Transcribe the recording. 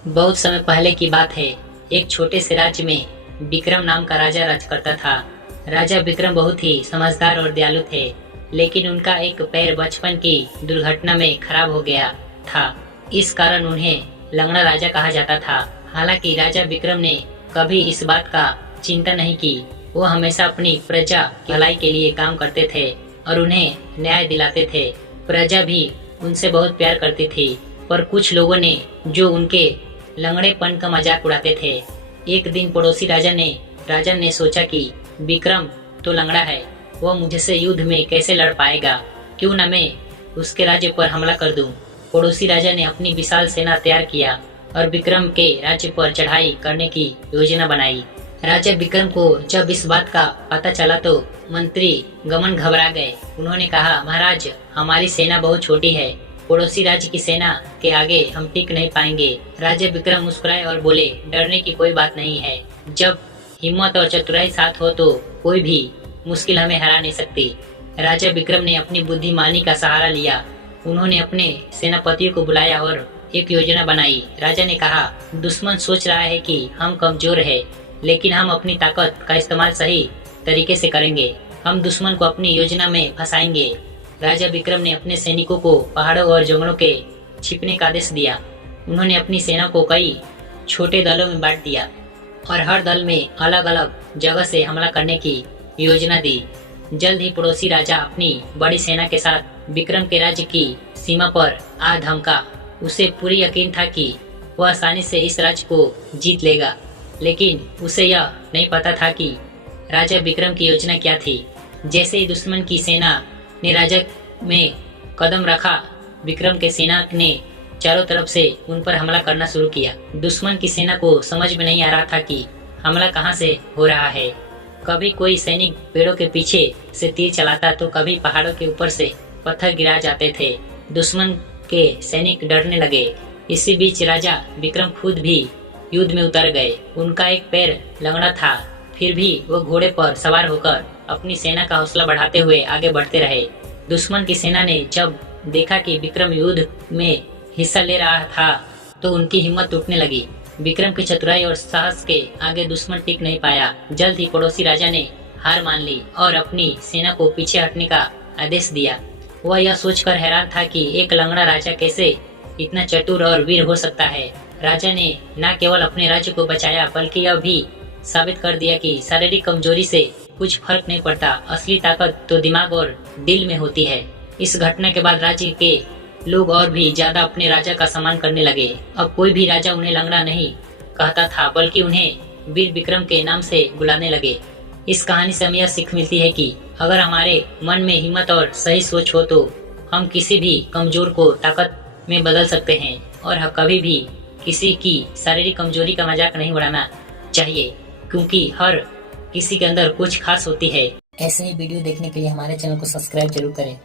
बहुत समय पहले की बात है। एक छोटे से राज्य में विक्रम नाम का राजा राज करता था। राजा विक्रम बहुत ही समझदार और दयालु थे, लेकिन उनका एक पैर बचपन की दुर्घटना में खराब हो गया था। इस कारण उन्हें लंगड़ा राजा कहा जाता था। हालांकि राजा विक्रम ने कभी इस बात का चिंता नहीं की। वो हमेशा अपनी प्रजा की भलाई के लिए काम करते थे और उन्हें न्याय दिलाते थे। प्रजा भी उनसे बहुत प्यार करती थी, पर कुछ लोगों ने जो उनके लंगड़ेपन का मजाक उड़ाते थे। एक दिन पड़ोसी राजा ने सोचा कि विक्रम तो लंगड़ा है, वह मुझसे युद्ध में कैसे लड़ पाएगा, क्यों न मैं उसके राज्य पर हमला कर दूं। पड़ोसी राजा ने अपनी विशाल सेना तैयार किया और विक्रम के राज्य पर चढ़ाई करने की योजना बनाई। राजा विक्रम को जब इस बात का पता चला तो मंत्री गमन घबरा गए। उन्होंने कहा, महाराज, हमारी सेना बहुत छोटी है, पड़ोसी राज्य की सेना के आगे हम टिक नहीं पाएंगे। राजा विक्रम मुस्कुराए और बोले, डरने की कोई बात नहीं है। जब हिम्मत और चतुराई साथ हो तो कोई भी मुश्किल हमें हरा नहीं सकती। राजा विक्रम ने अपनी बुद्धिमानी का सहारा लिया। उन्होंने अपने सेनापतियों को बुलाया और एक योजना बनाई। राजा ने कहा, दुश्मन सोच रहा है कि हम कमजोर है, लेकिन हम अपनी ताकत का इस्तेमाल सही तरीके से करेंगे। हम दुश्मन को अपनी योजना में फंसाएंगे। राजा विक्रम ने अपने सैनिकों को पहाड़ों और जंगलों के छिपने का आदेश दिया। उन्होंने अपनी सेना को कई छोटे दलों में बांट दिया और हर दल में अलग अलग जगह से हमला करने की योजना दी। जल्द ही पड़ोसी राजा अपनी बड़ी सेना के साथ विक्रम के राज्य की सीमा पर आ धमका। उसे पूरी यकीन था कि वह आसानी से इस राज्य को जीत लेगा, लेकिन उसे यह नहीं पता था कि राजा विक्रम की योजना क्या थी। जैसे ही दुश्मन की सेना ने राजा में कदम रखा, विक्रम के सेना ने चारों तरफ से उन पर हमला करना शुरू किया। दुश्मन की सेना को समझ में नहीं आ रहा था कि हमला कहां से हो रहा है। कभी कोई सैनिक पेड़ों के पीछे से तीर चलाता तो कभी पहाड़ों के ऊपर से पत्थर गिरा जाते थे। दुश्मन के सैनिक डरने लगे। इसी बीच राजा विक्रम खुद भी युद्ध में उतर गए। उनका एक पैर लंगड़ा था, फिर भी वो घोड़े पर सवार होकर अपनी सेना का हौसला बढ़ाते हुए आगे बढ़ते रहे। दुश्मन की सेना ने जब देखा कि विक्रम युद्ध में हिस्सा ले रहा था तो उनकी हिम्मत टूटने लगी। विक्रम की चतुराई और साहस के आगे दुश्मन टिक नहीं पाया। जल्द ही पड़ोसी राजा ने हार मान ली और अपनी सेना को पीछे हटने का आदेश दिया। वह यह सोचकर हैरान था कि एक लंगड़ा राजा कैसे इतना चतुर और वीर हो सकता है। राजा ने न केवल अपने राज्य को बचाया, बल्कि यह भी साबित कर दिया कि शारीरिक कमजोरी से कुछ फर्क नहीं पड़ता, असली ताकत तो दिमाग और दिल में होती है। इस घटना के बाद राज्य के लोग और भी ज्यादा अपने राजा का सम्मान करने लगे। अब कोई भी राजा उन्हें लंगड़ा नहीं कहता था, बल्कि उन्हें वीर विक्रम के नाम से बुलाने लगे। इस कहानी से हमें यह सीख मिलती है कि अगर हमारे मन में हिम्मत और सही सोच हो तो हम किसी भी कमजोर को ताकत में बदल सकते हैं। और कभी भी किसी की शारीरिक कमजोरी का मजाक नहीं उड़ाना चाहिए, क्योंकि हर किसी के अंदर कुछ खास होती है। ऐसे ही वीडियो देखने के लिए हमारे चैनल को सब्सक्राइब जरूर करें।